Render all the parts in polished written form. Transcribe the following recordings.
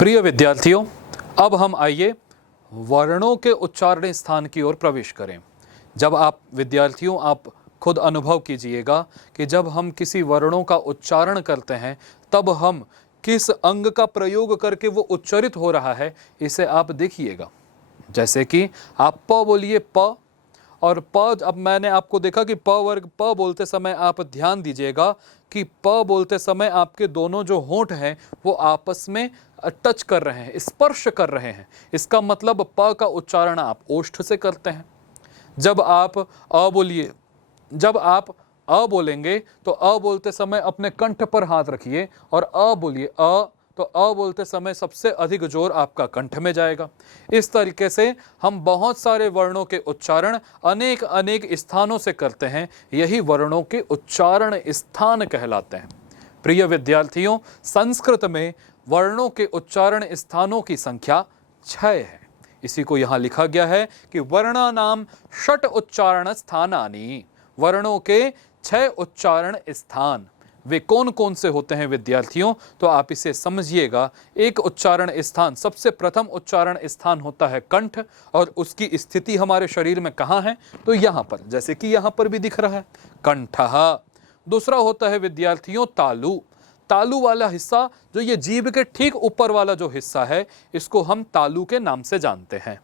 प्रिय विद्यार्थियों, अब हम आइए वर्णों के उच्चारण स्थान की ओर प्रवेश करें। जब आप विद्यार्थियों आप खुद अनुभव कीजिएगा कि जब हम किसी वर्णों का उच्चारण करते हैं तब हम किस अंग का प्रयोग करके वो उच्चारित हो रहा है, इसे आप देखिएगा। जैसे कि आप प बोलिए प, और प अब मैंने आपको देखा कि प वर्ग प बोलते समय आप ध्यान दीजिएगा कि प बोलते समय आपके दोनों जो होंठ हैं वो आपस में टच कर रहे हैं, स्पर्श कर रहे हैं। इसका मतलब प का उच्चारण आप ओष्ठ से करते हैं। जब आप अ बोलेंगे तो अ बोलते समय अपने कंठ पर हाथ रखिए और अ बोलिए अ, तो अ बोलते समय सबसे अधिक जोर आपका कंठ में जाएगा। इस तरीके से हम बहुत सारे वर्णों के उच्चारण अनेक अनेक स्थानों से करते हैं। यही वर्णों के उच्चारण स्थान कहलाते हैं। प्रिय विद्यार्थियों, संस्कृत में वर्णों के उच्चारण स्थानों की संख्या 6 है। इसी को यहाँ लिखा गया है कि वर्णानाम षट उच्चारण स्थानानि, वर्णों के 6 उच्चारण स्थान। वे कौन कौन से होते हैं विद्यार्थियों, तो आप इसे समझिएगा। एक उच्चारण स्थान, सबसे प्रथम उच्चारण स्थान होता है कंठ, और उसकी स्थिति हमारे शरीर में कहाँ है, तो यहाँ पर, जैसे कि यहाँ पर भी दिख रहा है कंठः। दूसरा होता है विद्यार्थियों तालु। तालु वाला हिस्सा, जो ये जीभ के ठीक ऊपर वाला जो हिस्सा है, इसको हम तालु के नाम से जानते हैं।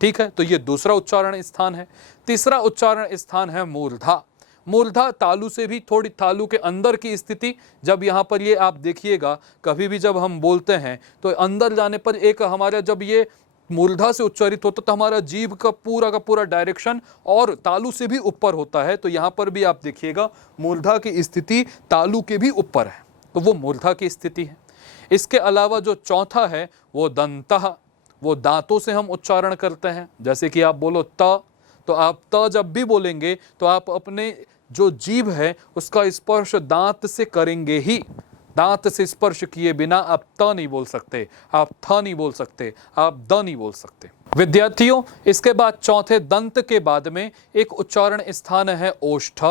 ठीक है, तो ये दूसरा उच्चारण स्थान है। तीसरा उच्चारण स्थान है मूर्धा। मूर्धा तालु से भी थोड़ी, तालु के अंदर की स्थिति। जब यहाँ पर ये आप देखिएगा, कभी भी जब हम बोलते हैं तो अंदर जाने पर एक हमारा, जब ये मूर्धा से उच्चारित होता तो हमारा जीभ का पूरा डायरेक्शन और तालु से भी ऊपर होता है। तो यहाँ पर भी आप देखिएगा मूर्धा की स्थिति तालु के भी ऊपर है, तो वो मूर्धा की स्थिति है। इसके अलावा जो चौथा है वो दंतः, वो दांतों से हम उच्चारण करते हैं। जैसे कि आप बोलो त, तो आप त जब भी बोलेंगे तो आप अपने जो जीभ है उसका स्पर्श दांत से करेंगे ही। दांत से स्पर्श किए बिना आप त नहीं बोल सकते, आप थ नहीं बोल सकते, आप द नहीं बोल सकते। विद्यार्थियों, इसके बाद चौथे दंत के बाद में एक उच्चारण स्थान है ओष्ठ।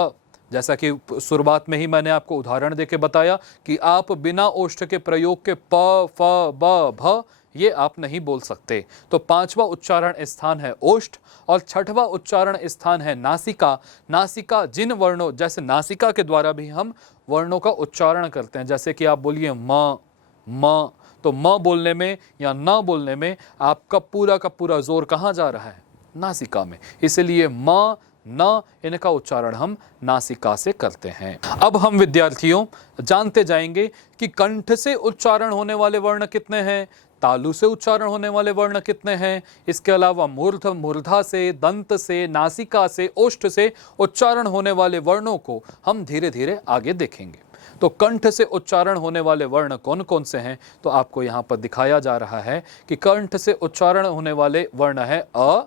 जैसा कि शुरुआत में ही मैंने आपको उदाहरण देके बताया कि आप बिना ओष्ठ के प्रयोग के प, फ, ब, भ ये आप नहीं बोल सकते। तो पांचवा उच्चारण स्थान है ओष्ठ, और छठवां उच्चारण स्थान है नासिका। नासिका जिन वर्णों, जैसे नासिका के द्वारा भी हम वर्णों का उच्चारण करते हैं। जैसे कि आप बोलिए म, तो म बोलने में या न बोलने में आपका पूरा का पूरा जोर कहाँ जा रहा है, नासिका में। इसलिए म, न, इनका उच्चारण हम नासिका से करते हैं। अब हम विद्यार्थियों जानते जाएंगे कि कंठ से उच्चारण होने वाले वर्ण कितने हैं, तालु से उच्चारण होने वाले वर्ण कितने हैं। इसके अलावा मूर्धा से, दंत से, नासिका से, ओष्ठ से उच्चारण होने वाले वर्णों को हम धीरे धीरे आगे देखेंगे। तो कंठ से उच्चारण होने वाले वर्ण कौन कौन से हैं, तो आपको यहाँ पर दिखाया जा रहा है कि कंठ से उच्चारण होने वाले वर्ण है अ,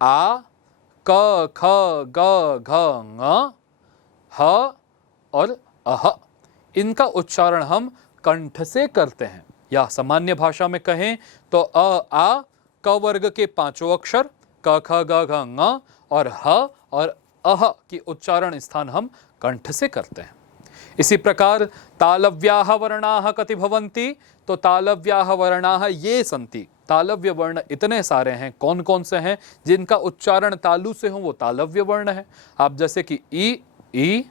आ, क, ख, ग, घ, ङ, ह और अह। इनका उच्चारण हम कंठ से करते हैं, या सामान्य भाषा में कहें तो अ, आ, क वर्ग के 5 अक्षर क, ख, ग, घ, ङ और ह और अह की उच्चारण स्थान हम कंठ से करते हैं। इसी प्रकार तालव्याः वर्णाः कति भवन्ति, तो तालव्याः वर्णाः ये सन्ति। तालव्य वर्ण इतने सारे हैं, कौन कौन से हैं जिनका उच्चारण तालु से हो, वो तालव्य वर्ण है। आप जैसे कि ई,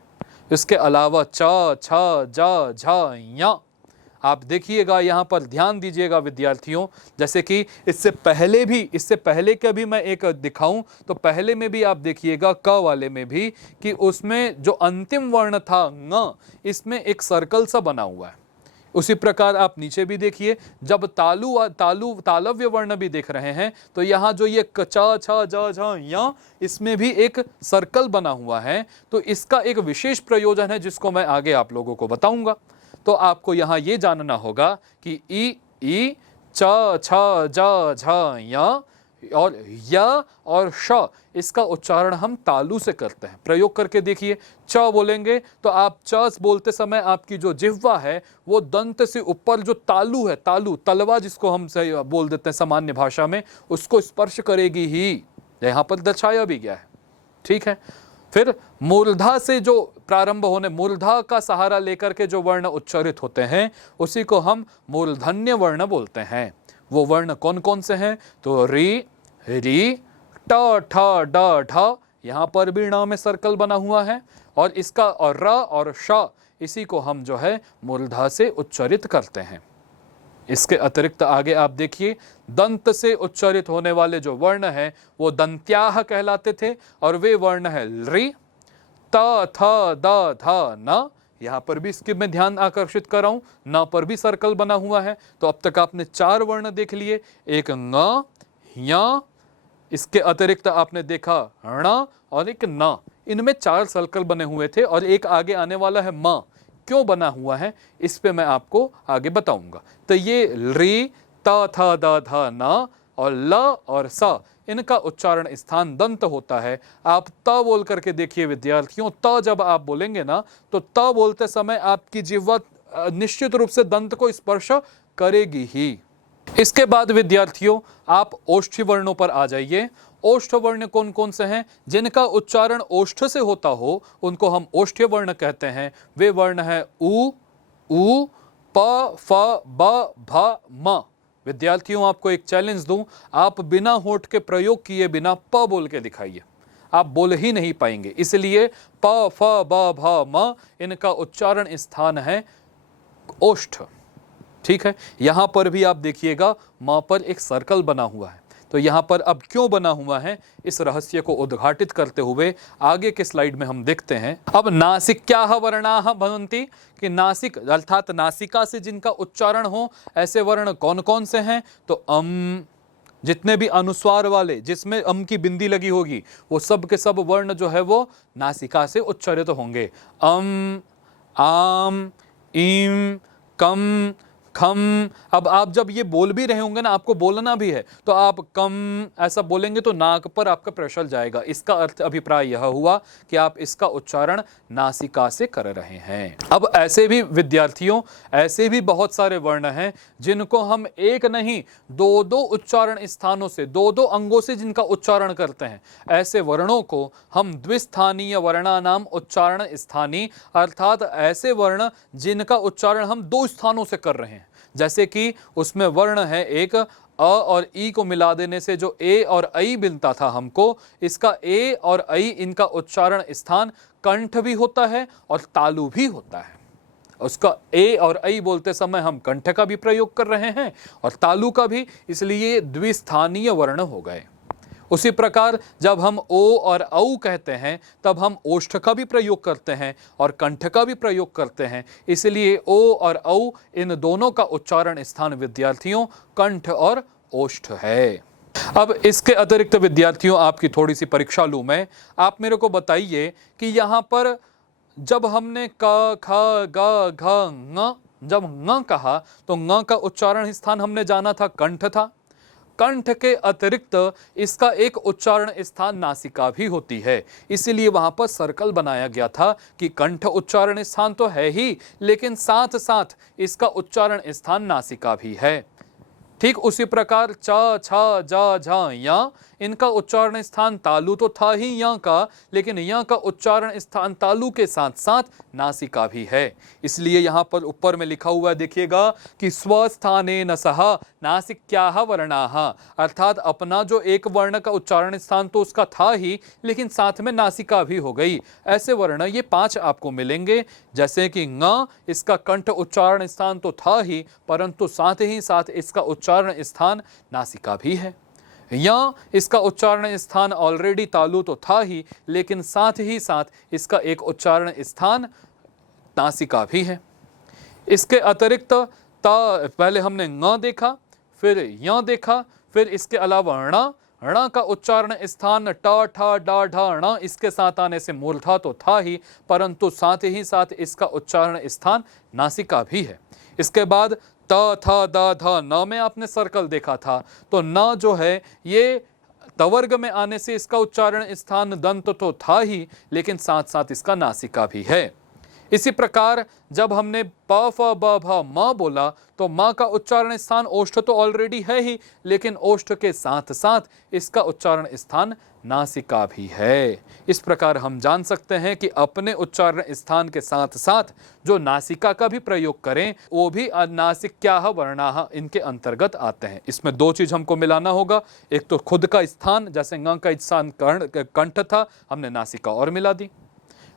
इसके अलावा च, छ, ज, झ, य। आप देखिएगा, यहाँ पर ध्यान दीजिएगा विद्यार्थियों। जैसे कि इससे पहले का भी मैं एक दिखाऊं, तो पहले में भी आप देखिएगा क वाले में भी कि उसमें जो अंतिम वर्ण था ङ, इसमें एक सर्कल सा बना हुआ है। उसी प्रकार आप नीचे भी देखिए, जब तालव्य वर्ण भी देख रहे हैं तो यहाँ जो ये च, छ, ज, झ, य, इसमें भी एक सर्कल बना हुआ है। तो इसका एक विशेष प्रयोजन है जिसको मैं आगे आप लोगों को बताऊंगा। तो आपको यहाँ ये जानना होगा कि ई, च, छ, ज, झ, य और श, इसका उच्चारण हम तालु से करते हैं। प्रयोग करके देखिए, च बोलेंगे तो आप च बोलते समय आपकी जो जिह्वा है वो दंत से ऊपर जो तालु है, तलवा जिसको हम बोल देते हैं सामान्य भाषा में, उसको स्पर्श करेगी ही। यहाँ पर दर्शाया भी गया है। ठीक है। फिर मूर्धा से जो प्रारंभ होने, मूर्धा का सहारा लेकर के जो वर्ण उच्चारित होते हैं उसी को हम मूर्धन्य वर्ण बोलते हैं। वो वर्ण कौन कौन से हैं? तो री, री, ट, ठ, ड, ढ, यहां पर भी ण में सर्कल बना हुआ है, और इसका और र और श, इसी को हम जो है मूर्धा से उच्चारित करते हैं। इसके अतिरिक्त आगे आप देखिए, दंत से उच्चारित होने वाले जो वर्ण है वो दंत्याह कहलाते थे, और वे वर्ण है रि, त, थ, द, ध, न। यहां पर भी इसके मैं ध्यान आकर्षित कर रहा हूं, न पर भी सर्कल बना हुआ है। तो अब तक आपने 4 वर्ण देख लिए, एक ङ, य, इसके अतिरिक्त आपने देखा ण और एक न। इनमें 4 सर्कल बने हुए थे, और एक आगे आने वाला है म। क्यों बना हुआ है इस पे मैं आपको आगे बताऊंगा। तो ये रि, त, थ, द, ध, न और ल और स, इनका उच्चारण स्थान दंत होता है। आप त बोल करके देखिए विद्यार्थियों, त जब आप बोलेंगे ना, तो त बोलते समय आपकी जिह्वा निश्चित रूप से दंत को स्पर्श करेगी ही। इसके बाद विद्यार्थियों आप ओष्ठी वर्णों पर आ जाइए। ओष्ठ वर्ण कौन कौन से हैं? जिनका उच्चारण ओष्ठ से होता हो उनको हम ओष्ठ्य वर्ण कहते हैं। वे वर्ण है उ, उ, प, फ, ब, भ, म। विद्यार्थियों आपको एक चैलेंज दूं, आप बिना होठ के प्रयोग किए बिना प बोल के दिखाइए, आप बोल ही नहीं पाएंगे। इसलिए प, फ, ब, भ, म, इनका उच्चारण स्थान है ओष्ठ। ठीक है, यहां पर भी आप देखिएगा म पर एक सर्कल बना हुआ है। तो यहां पर अब क्यों बना हुआ है, इस रहस्य को उद्घाटित करते हुए आगे के स्लाइड में हम देखते हैं। अब नासिक्याः वर्णाः भवन्ति, कि नासिक अर्थात नासिका से जिनका उच्चारण हो ऐसे वर्ण कौन कौन से हैं? तो अम, जितने भी अनुस्वार वाले जिसमें अम की बिंदी लगी होगी वो सब के सब वर्ण जो है वो नासिका से उच्चारित होंगे। अम, आम, ईम, कम, खम। अब आप जब ये बोल भी रहे होंगे ना, आपको बोलना भी है, तो आप कम ऐसा बोलेंगे तो नाक पर आपका प्रेशर जाएगा। इसका अर्थ अभिप्राय यह हुआ कि आप इसका उच्चारण नासिका से कर रहे हैं। अब ऐसे भी विद्यार्थियों, ऐसे भी बहुत सारे वर्ण हैं जिनको हम एक नहीं 2-2 उच्चारण स्थानों से, 2-2 अंगों से जिनका उच्चारण करते हैं। ऐसे वर्णों को हम द्विस्थानीय वर्णानाम उच्चारण स्थानी, अर्थात ऐसे वर्ण जिनका उच्चारण हम 2 स्थानों से कर रहे हैं। जैसे कि उसमें वर्ण है एक अ और ई को मिला देने से जो ए और ऐ मिलता था हमको, इसका ए और ऐ इनका उच्चारण स्थान कंठ भी होता है और तालु भी होता है। उसका ए और ऐ बोलते समय हम कंठ का भी प्रयोग कर रहे हैं और तालु का भी, इसलिए द्विस्थानीय वर्ण हो गए। उसी प्रकार जब हम ओ और औ कहते हैं तब हम ओष्ठ का भी प्रयोग करते हैं और कंठ का भी प्रयोग करते हैं। इसलिए ओ और औ इन दोनों का उच्चारण स्थान विद्यार्थियों कंठ और ओष्ठ है। अब इसके अतिरिक्त विद्यार्थियों आपकी थोड़ी सी परीक्षा लूं मैं, आप मेरे को बताइए कि यहाँ पर जब हमने क, ख, ग, घ, ङ, जब ङ कहा तो ङ का उच्चारण स्थान हमने जाना था कंठ था। कंठ के अतिरिक्त इसका एक उच्चारण स्थान नासिका भी होती है, इसीलिए वहां पर सर्कल बनाया गया था कि कंठ उच्चारण स्थान तो है ही, लेकिन साथ साथ इसका उच्चारण स्थान नासिका भी है। ठीक उसी प्रकार च, छ, ज, झ, य, इनका उच्चारण स्थान तालु तो था ही य का, लेकिन य का उच्चारण स्थान तालु के साथ साथ नासिका भी है। इसलिए यहाँ पर ऊपर में लिखा हुआ देखिएगा कि स्वस्थानेन सह नासिक्याः वर्णाः, अर्थात अपना जो एक वर्ण का उच्चारण स्थान तो उसका था ही, लेकिन साथ में नासिका भी हो गई। ऐसे वर्ण ये 5 आपको मिलेंगे, जैसे कि ङ, इसका कंठ उच्चारण स्थान तो था ही, परंतु साथ ही साथ इसका उच्चारण स्थान नासिका भी है। या इसका उच्चारण स्थान ऑलरेडी तालु तो था ही, लेकिन साथ ही साथ इसका एक उच्चारण स्थान नासिका भी है। इसके अतिरिक्त पहले हमने ङ देखा, फिर य देखा, फिर इसके अलावा ण का उच्चारण स्थान ट, ठ, ड, ढ, ण, इसके साथ आने से मूर्धा तो था ही, परंतु साथ ही साथ इसका उच्चारण स्थान नासिका भी है। इसके बाद त, थ, द, ध, न में आपने सर्कल देखा था, तो न जो है ये तवर्ग में आने से इसका उच्चारण स्थान दंत तो था ही, लेकिन साथ साथ इसका नासिका भी है। इसी प्रकार जब हमने प फ ब भ म बोला तो म का उच्चारण स्थान ओष्ठ तो ऑलरेडी है ही, लेकिन ओष्ठ के साथ साथ इसका उच्चारण स्थान नासिका भी है। इस प्रकार हम जान सकते हैं कि अपने उच्चारण स्थान के साथ साथ जो नासिका का भी प्रयोग करें वो भी नासिक्याः वर्णाः इनके अंतर्गत आते हैं। इसमें दो चीज हमको मिलाना होगा, एक तो खुद का स्थान, जैसे ङ का स्थान कंठ था, हमने नासिका और मिला दी।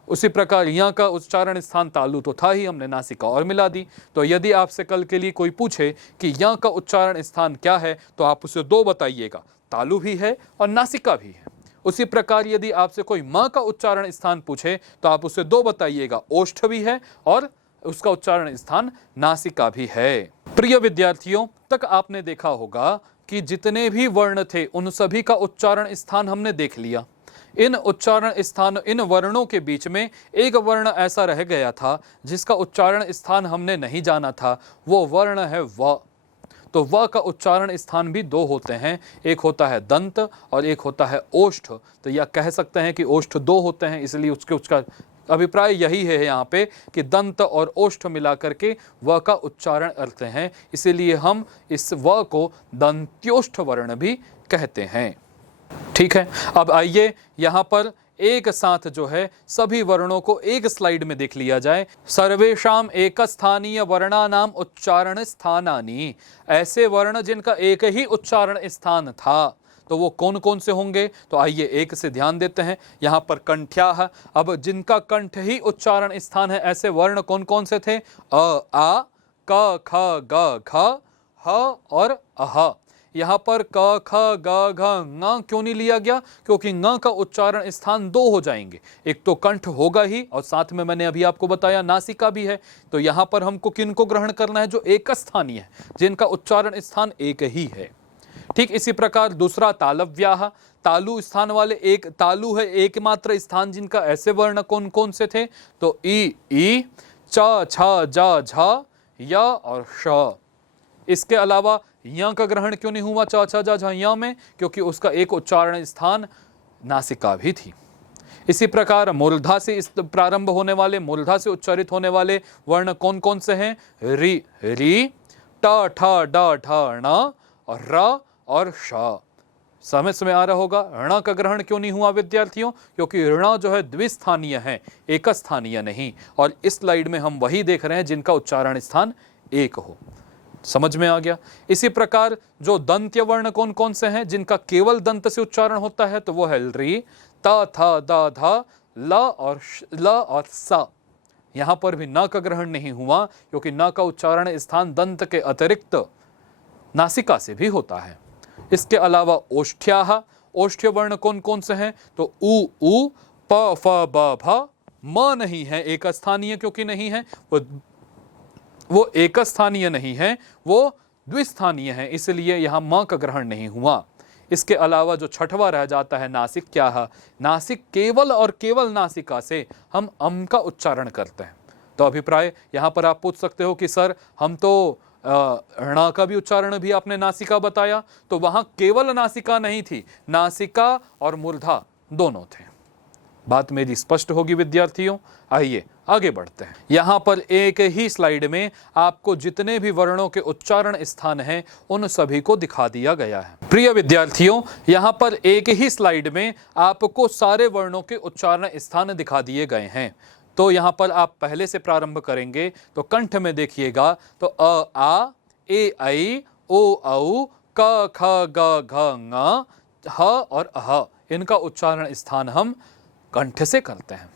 उसी प्रकार यहाँ का उच्चारण स्थान तालु तो था ही, हमने नासिका और मिला दी। तो यदि आपसे कल के लिए कोई पूछे कि यहाँ का उच्चारण स्थान क्या है तो आप उसे दो बताइएगा, तालु भी है और नासिका भी है। उसी प्रकार यदि आपसे कोई म का उच्चारण स्थान पूछे तो आप उसे दो बताइएगा, ओष्ठ भी है और उसका उच्चारण स्थान नासिका भी है। प्रिय विद्यार्थियों, तक आपने देखा होगा कि जितने भी वर्ण थे उन सभी का उच्चारण स्थान हमने देख लिया। इन उच्चारण स्थान, इन वर्णों के बीच में एक वर्ण ऐसा रह गया था जिसका उच्चारण स्थान हमने नहीं जाना था, वो वर्ण है व। तो व का उच्चारण स्थान भी दो होते हैं, एक होता है दंत और एक होता है ओष्ठ। तो यह कह सकते हैं कि ओष्ठ दो होते हैं, इसलिए उसका अभिप्राय यही है यहाँ पे कि दंत और ओष्ठ मिला करके व का उच्चारण करते हैं, इसीलिए हम इस व को दंत्योष्ठ वर्ण भी कहते हैं। ठीक है, अब आइए यहाँ पर एक साथ जो है सभी वर्णों को एक स्लाइड में देख लिया जाए। सर्वेषाम एक स्थानीय वर्णानाम उच्चारण स्थानानि, ऐसे वर्ण जिनका एक ही उच्चारण स्थान था तो वो कौन कौन से होंगे, तो आइए एक से ध्यान देते हैं। यहाँ पर कंठ्याः, अब जिनका कंठ ही उच्चारण स्थान है ऐसे वर्ण कौन कौन से थे, अ आ, क ख ग घ, ह और अह। यहाँ पर क ख ग घ ङ क्यों नहीं लिया गया, क्योंकि ङ का उच्चारण स्थान दो हो जाएंगे, एक तो कंठ होगा ही और साथ में मैंने अभी आपको बताया नासिका भी है। तो यहाँ पर हमको किन को ग्रहण करना है, जो एक स्थानीय है, जिनका उच्चारण स्थान एक ही है। ठीक इसी प्रकार दूसरा तालव्याः, तालु स्थान वाले, एक तालु है एकमात्र स्थान जिनका ऐसे वर्ण कौन कौन से थे, तो ई, च छ ज झ य और श। इसके अलावा य का ग्रहण क्यों नहीं हुआ च छ ज झ य में, क्योंकि उसका एक उच्चारण स्थान नासिका भी थी। इसी प्रकार मूर्धा से प्रारंभ होने वाले, मूर्धा से उच्चारित होने वाले वर्ण कौन कौन से हैं, री, ट ठ ड ढ ण और र और श। समझ में आ रहा होगा ऋण का ग्रहण क्यों नहीं हुआ विद्यार्थियों, क्योंकि ऋण जो है द्विस्थानीय है, एक स्थानीय नहीं। और इस स्लाइड में हम वही देख रहे हैं जिनका उच्चारण स्थान एक हो। समझ में आ गया। इसी प्रकार जो दंत्य वर्ण कौन कौन से हैं जिनका केवल दंत से उच्चारण होता है, तो वो है री, त थ द ध ल और स। यहां पर भी न का ग्रहण नहीं हुआ क्योंकि न का उच्चारण स्थान दंत के अतिरिक्त नासिका से भी होता है। इसके अलावा ओष्ठ्याः, ओष्ठ्य वर्ण कौन कौन से हैं, तो उ, प फ ब भ, म नहीं है एक स्थानीय, क्योंकि नहीं है वो एक स्थानीय नहीं है, वो द्विस्थानीय है, इसलिए यहां म का ग्रहण नहीं हुआ। इसके अलावा जो छठवां रह जाता है नासिक्याः, नासिक केवल और केवल नासिका से हम अम का उच्चारण करते हैं। तो अभिप्राय यहां पर आप पूछ सकते हो कि सर हम तो ऋण का भी उच्चारण भी आपने नासिका बताया, तो वहां केवल नासिका नहीं थी, नासिका और मूर्धा दोनों थे। बात मेरी स्पष्ट होगी विद्यार्थियों। आइए आगे बढ़ते हैं। यहां पर एक ही स्लाइड में आपको जितने भी वर्णों के उच्चारण स्थान हैं उन सभी को दिखा दिया गया है। प्रिय विद्यार्थियों, यहां पर एक ही स्लाइड में आपको सारे वर्णों के उच्चारण स्थान दिखा दिए गए हैं। तो यहाँ पर आप पहले से प्रारंभ करेंगे तो कंठ में देखिएगा तो अ आ, ए ऐ, ओ औ, क ख ग घ ङ, ह और अह, इनका उच्चारण स्थान हम कंठ से करते हैं।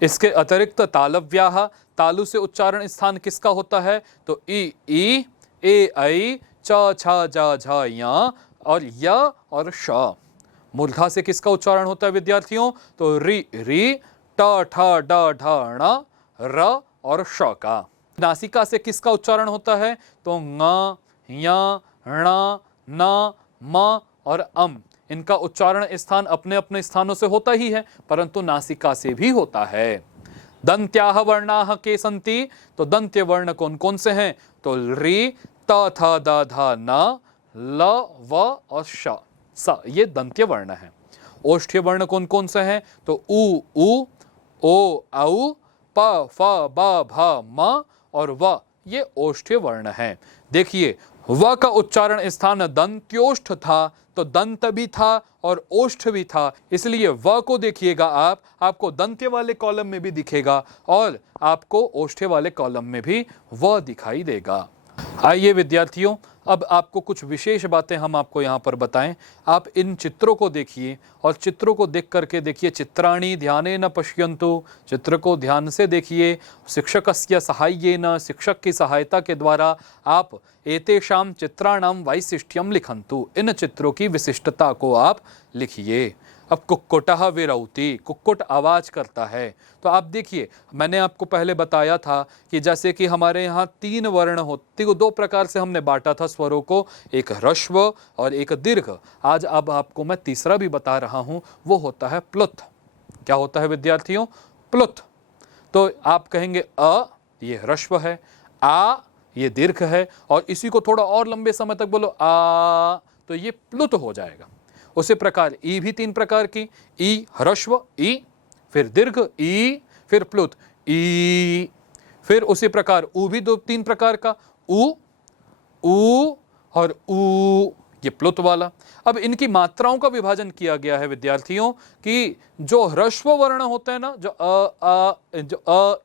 इसके अतिरिक्त तालव्याः, तालु से उच्चारण स्थान किसका होता है, तो ई, ए ऐ, च छ ज झ य और य और श। मूर्धा से किसका उच्चारण होता है विद्यार्थियों, तो री, ट ठ ड ढ ण र और श का। नासिका से किसका उच्चारण होता है, तो ङ, य, ण, न, म और अम। इनका उच्चारण स्थान अपने अपने स्थानों से होता ही है, परंतु नासिका से भी होता है। दंत्याः वर्णाः के सन्ति, तो दंत्य वर्ण कौन कौन से हैं, तो री, त थ द ध न, ल व और श, स, ये दंत्य वर्ण है। ओष्ठ्य वर्ण कौन कौन से हैं, तो उ, ओ औ, प, फ, ब, भ, म और व ये ओष्ठ्य वर्ण है। देखिए व का उच्चारण स्थान दंत्योष्ठ था, तो दंत भी था और ओष्ठ भी था, इसलिए व को देखिएगा आपको दंत्य वाले कॉलम में भी दिखेगा और आपको ओष्ठ्य वाले कॉलम में भी व दिखाई देगा। आइए विद्यार्थियों, अब आपको कुछ विशेष बातें हम आपको यहाँ पर बताएं। आप इन चित्रों को देखिए और चित्रों को देख करके देखिए, चित्राणि ध्यानेन पश्यन्तु, चित्र को ध्यान से देखिए। शिक्षकस्य सहाय्येन, शिक्षक की सहायता के द्वारा आप एतेषां चित्राणां वैशिष्ट्यं लिखन्तु, इन चित्रों की विशिष्टता को आप लिखिए। अब कुक्कुटः विरौति, कुक्कुट आवाज करता है, तो आप देखिए मैंने आपको पहले बताया था कि जैसे कि हमारे यहाँ 3 वर्ण होते, 2 प्रकार से हमने बांटा था स्वरों को, एक ह्रस्व और एक दीर्घ। आज अब आपको मैं तीसरा भी बता रहा हूँ, वो होता है प्लुत। क्या होता है विद्यार्थियों? प्लुत। तो आप कहेंगे अ ये ह्रस्व है, आ ये दीर्घ है, और इसी को थोड़ा और लंबे समय तक बोलो आ, तो ये प्लुत हो जाएगा। उसी प्रकार ई भी 3 प्रकार की, ई ह्रस्व ई, फिर दीर्घ ई, फिर प्लुत ई। फिर उसी प्रकार ऊ भी 3 प्रकार का, ऊ, ऊ और ऊ, ये प्लुत वाला। अब इनकी मात्राओं का विभाजन किया गया है विद्यार्थियों कि जो ह्रस्व वर्ण होते हैं ना, जो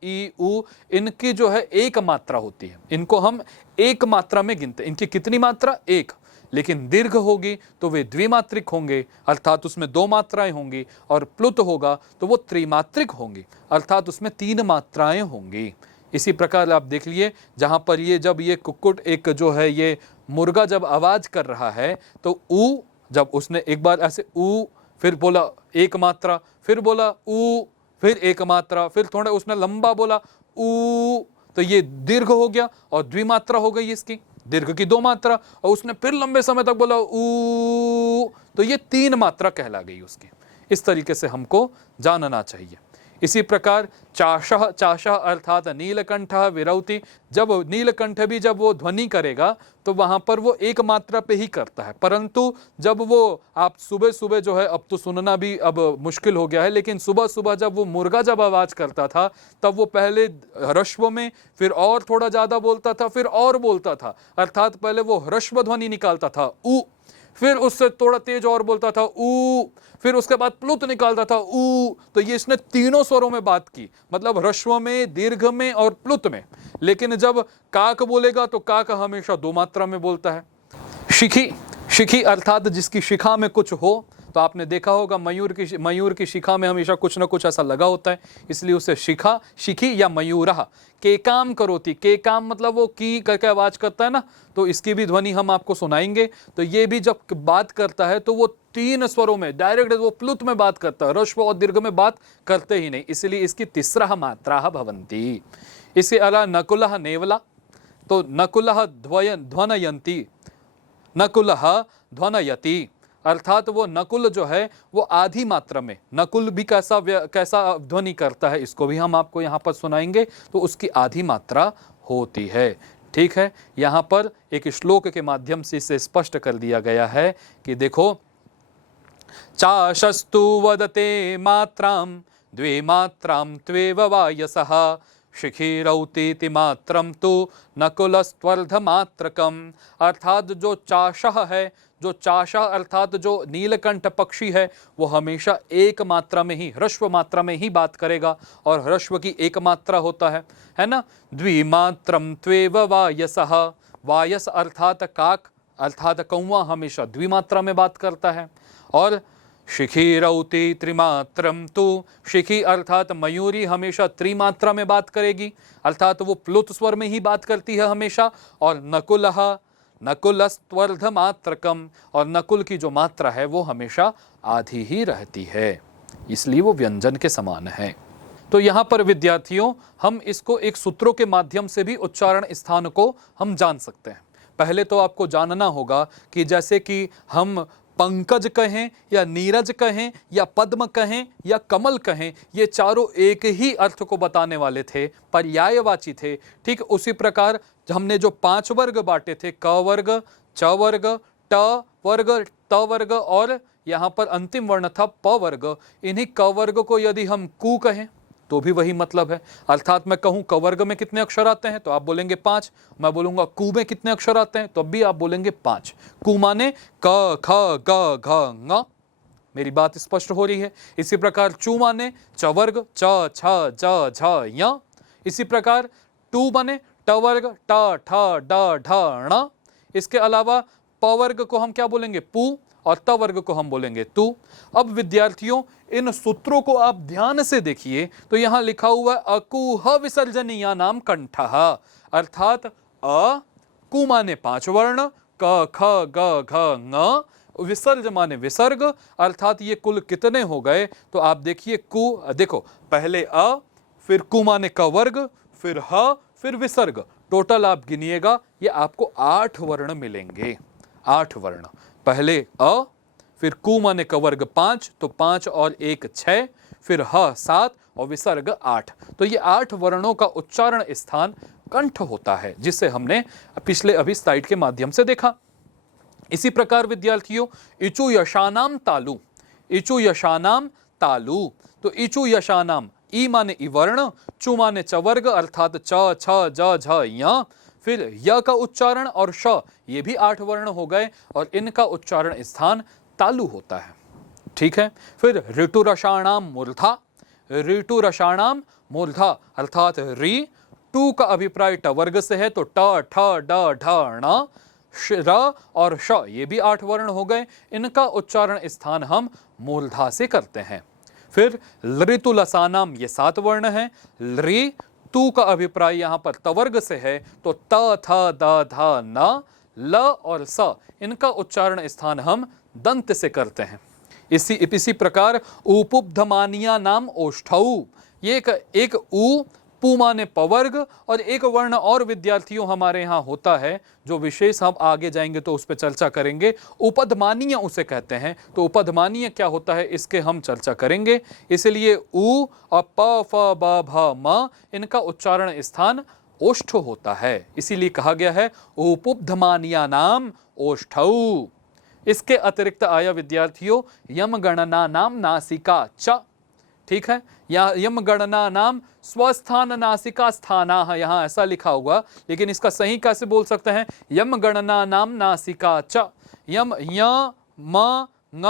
ई उ, इनकी जो है एक मात्रा होती है, इनको हम एक मात्रा में गिनते हैं। इनकी कितनी मात्रा? एक। लेकिन दीर्घ होगी तो वे द्विमात्रिक होंगे, अर्थात उसमें 2 मात्राएं होंगी, और प्लुत होगा तो वो त्रिमात्रिक होंगी, अर्थात उसमें 3 मात्राएं होंगी। इसी प्रकार आप देख लिए, जहां पर ये जब ये कुक्कुट एक जो है ये मुर्गा जब आवाज कर रहा है, तो ऊ, जब उसने एक बार ऐसे ऊ, फिर बोला एक मात्रा, फिर बोला ऊ, फिर एक मात्रा, फिर थोड़ा उसने लंबा बोला ऊ, तो ये दीर्घ हो गया और द्विमात्रा हो गई इसकी, दीर्घ की 2 मात्रा, और उसने फिर लंबे समय तक बोला ऊ, तो ये 3 मात्रा कहला गई उसकी। इस तरीके से हमको जानना चाहिए। इसी प्रकार चाशः, चाशः अर्थात नीलकंठः विरौति, जब नीलकंठ भी जब वो ध्वनि करेगा तो वहां पर वो एक मात्रा पे ही करता है, परंतु जब वो आप सुबह सुबह जो है, अब तो सुनना भी अब मुश्किल हो गया है, लेकिन सुबह सुबह जब वो मुर्गा जब आवाज करता था तब वो पहले ह्रस्व में, फिर और थोड़ा ज्यादा बोलता था, फिर और बोलता था, अर्थात पहले वो ह्रस्व ध्वनि निकालता था ऊ, फिर उससे थोड़ा तेज और बोलता था ऊ, फिर उसके बाद प्लुत निकालता था ऊ। तो ये इसने तीनों स्वरों में बात की, मतलब ह्रस्व में, दीर्घ में और प्लुत में। लेकिन जब काक बोलेगा तो काक हमेशा 2 मात्रा में बोलता है। शिखी, शिखी अर्थात जिसकी शिखा में कुछ हो, तो आपने देखा होगा मयूर की शिखा में हमेशा कुछ ना कुछ ऐसा लगा होता है, इसलिए उसे शिखा, शिखी या मयूरः। के काम करोति, के काम मतलब वो की करके आवाज करता है ना, तो इसकी भी ध्वनि हम आपको सुनाएंगे। तो ये भी जब बात करता है तो वो 3 स्वरों में डायरेक्ट वो प्लुत में बात करता है, ह्रस्व और दीर्घ में बात करते ही नहीं, इसलिए इसकी तिस्रः मात्राः भवन्ति। इसके अलावा नकुलः नेवला, तो नकुलः ध्वनयन्ति, नकुलः ध्वनयति, अर्थात वो नकुल जो है वो आधी मात्रा में, नकुल भी कैसा ध्वनि करता है, इसको भी हम आपको यहाँ पर सुनाएंगे, तो उसकी आधी मात्रा होती है। ठीक है, यहाँ पर एक श्लोक के माध्यम से इसे स्पष्ट कर दिया गया है कि देखो, चाशस्तु वदते मात्रां द्विमात्रां त्वेव वायसः, शिखिरौतीति मात्रं तु नकुलस्त्वर्धमात्रकम्, अर्थात जो चाशः है, जो चाशा अर्थात जो नीलकंठ पक्षी है, वो हमेशा एक मात्रा में ही, ह्रस्व मात्रा में ही बात करेगा, और ह्रस्व की एक मात्रा होता है ना। द्विमात्रम त्वेव वायसः, वायस अर्थात काक, अर्थात कौवा हमेशा द्विमात्रा में बात करता है। और शिखिरौति त्रिमात्रम तु, शिखी अर्थात मयूरी हमेशा त्रिमात्रा में बात करेगी, अर्थात वो प्लुत स्वर में ही बात करती है हमेशा। और नकुलः, नकुलस्त्वर्धमात्रकम, और नकुल की जो मात्रा है वो हमेशा आधी ही रहती है, इसलिए वो व्यंजन के समान है। तो यहाँ पर विद्यार्थियों हम इसको एक सूत्रों के माध्यम से भी उच्चारण स्थान को हम जान सकते हैं। पहले तो आपको जानना होगा कि जैसे कि हम पंकज कहें या नीरज कहें या पद्म कहें या कमल कहें, ये चारों एक ही अर्थ को बताने वाले थे, पर्यायवाची थे। ठीक उसी प्रकार हमने जो 5 वर्ग बांटे थे, क वर्ग, च वर्ग, ट वर्ग, त वर्ग, और यहाँ पर अंतिम वर्ण था प वर्ग, इन्हीं क वर्ग को यदि हम कु कहें, तो भी वही मतलब है। अर्थात मैं कहूं क वर्ग में कितने अक्षर आते हैं तो आप बोलेंगे 5, मैं बोलूंगा कु में कितने अक्षर आते हैं तो अब भी आप बोलेंगे 5। कु माने क ख ग घ ङ। मेरी बात स्पष्ट हो रही है। इसी प्रकार चू माने च वर्ग च छ ज झ य। इसी प्रकार टू माने ट वर्ग ट ठ ड ढ ण। इसके अलावा प वर्ग को हम क्या बोलेंगे पू और त वर्ग को हम बोलेंगे तू। अब विद्यार्थियों इन सूत्रों को आप ध्यान से देखिए तो यहां लिखा हुआ है अकुह विसर्जनीया नाम कंठः, अर्थात अ कु माने 5 वर्ण, क ख ग घ ङ, विसर्ज माने विसर्ग, अर्थात ये कुल कितने हो गए तो आप देखिए कु, देखो पहले अ फिर कु माने क वर्ग फिर ह फिर विसर्ग, टोटल आप गिनिएगा ये आपको 8 वर्ण मिलेंगे। 8 वर्ण, पहले अ फिर कु माने क वर्ग 5 तो 5 और 1 6, फिर ह 7 और विसर्ग 8। तो ये 8 वर्णों का उच्चारण स्थान कंठ होता है, जिसे हमने पिछले अभी स्लाइड के माध्यम से देखा। इसी प्रकार विद्यार्थियों इचु यशानाम तालु, इचु यशानाम तालु, तो इचु यशानाम ई माने ई वर्ण, चु माने च वर्ग अर्थात च छ ज झ य, फिर य का उच्चारण और श ये भी 8 वर्ण हो गए और इनका उच्चारण स्थान तालु होता है। ठीक है। फिर ऋतु रसाणाम मूर्धा, ऋतु रसाणाम मूर्धा अर्थात री, टू का अभिप्राय ट वर्ग से है तो ट ठ ड ढ ण, र और श ये भी 8 वर्ण हो गए, इनका उच्चारण स्थान हम मूर्धा से करते हैं। फिर ऋतु लसानाम ये 7 वर्ण है, री तू का अभिप्राय यहां पर तवर्ग से है तो त थ द ध न, ल और स इनका उच्चारण स्थान हम दंत से करते हैं। इसी प्रकार उपुब्धमानिया नाम ओष्ठौ, ये एक उ पू माने पवर्ग और एक वर्ण और विद्यार्थियों हमारे यहाँ होता है जो विशेष हम आगे जाएंगे तो उस पर चर्चा करेंगे, उपधमानीय उसे कहते हैं। तो उपधमानीय क्या होता है इसके हम चर्चा करेंगे। इसलिए उ और प फ ब भ म इनका उच्चारण स्थान ओष्ठ होता है, इसीलिए कहा गया है उपुब्धमानिया नाम ओष्ठौ। इसके अतिरिक्त आया विद्यार्थियों यम गणना नाम नासिका च, ठीक है, या यम गणना नाम स्वस्थान नासिका स्थाना, यहाँ ऐसा लिखा होगा लेकिन इसका सही कैसे बोल सकते हैं, यम गणना नाम नासिका च। यम य म ङ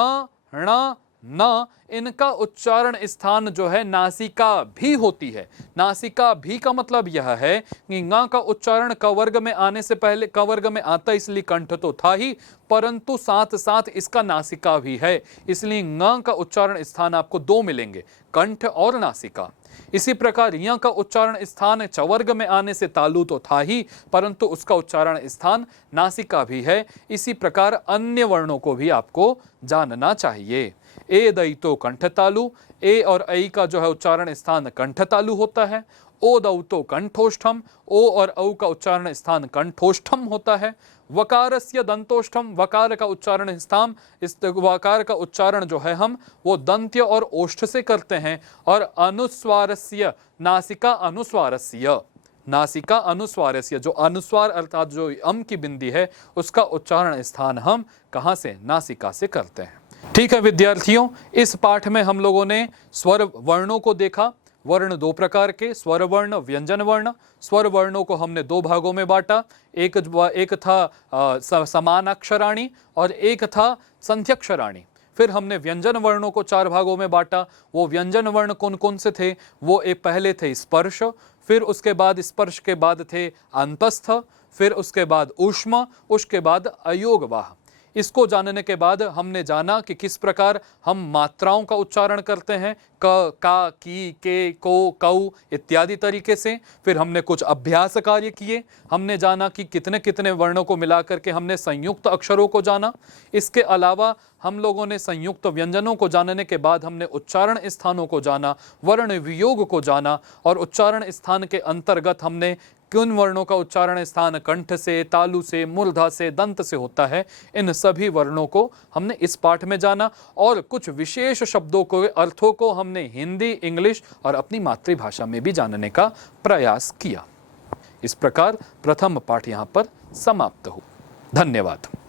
ण न इनका उच्चारण स्थान जो है नासिका भी होती है। नासिका भी का मतलब यह है कि ङ का उच्चारण क वर्ग में आने से पहले, क वर्ग में आता इसलिए कंठ तो था ही, परंतु साथ साथ इसका नासिका भी है, इसलिए ङ का उच्चारण स्थान आपको 2 मिलेंगे, कंठ और नासिका। इसी प्रकार य का उच्चारण स्थान च वर्ग में आने से तालु तो था ही, परंतु उसका उच्चारण स्थान नासिका भी है। इसी प्रकार अन्य वर्णों को भी आपको जानना चाहिए। ए दयितो कंठ तालु, ए और ऐ का जो है उच्चारण स्थान कंठ तालु होता है। ओ दौतो कंठोष्ठम, ओ और औ का उच्चारण स्थान कंठोष्ठम होता है। वकारस्य दंतोष्ठम, वकार का उच्चारण स्थान, इस वकार का उच्चारण जो है हम वो दंत्य और ओष्ठ से करते हैं। और अनुस्वारस्य नासिका अनुस्वारस्य, नासिका अनुस्वारस्य जो अनुस्वार अर्थात जो अम की बिंदी है उसका उच्चारण स्थान हम कहाँ से, नासिका से करते हैं। ठीक है विद्यार्थियों, इस पाठ में हम लोगों ने स्वर वर्णों को देखा। वर्ण 2 प्रकार के, स्वर वर्ण, व्यंजन वर्ण। स्वर वर्णों को हमने 2 भागों में बांटा, एक था समानाक्षराणी और एक था संध्यक्षराणी। फिर हमने व्यंजन वर्णों को 4 भागों में बांटा। वो व्यंजन वर्ण कौन कौन से थे, वो एक पहले थे स्पर्श, फिर उसके बाद स्पर्श के बाद थे अंतस्थ, फिर उसके बाद ऊष्म, उसके बाद अयोगवाह। इसको जानने के बाद हमने जाना कि किस प्रकार हम मात्राओं का उच्चारण करते हैं, क, का, की, के, को, कौ इत्यादि तरीके से। फिर हमने कुछ अभ्यास कार्य किए, हमने जाना कि कितने कितने वर्णों को मिलाकर के हमने संयुक्त अक्षरों को जाना। इसके अलावा हम लोगों ने संयुक्त व्यंजनों को जानने के बाद हमने उच्चारण स्थानों को जाना, वर्ण वियोग को जाना, और उच्चारण स्थान के अंतर्गत हमने किन वर्णों का उच्चारण स्थान कंठ से, तालु से, मूर्धा से, दंत से होता है, इन सभी वर्णों को हमने इस पाठ में जाना। और कुछ विशेष शब्दों को, अर्थों को हमने हिंदी, इंग्लिश और अपनी मातृभाषा में भी जानने का प्रयास किया। इस प्रकार प्रथम पाठ यहाँ पर समाप्त हुआ। धन्यवाद।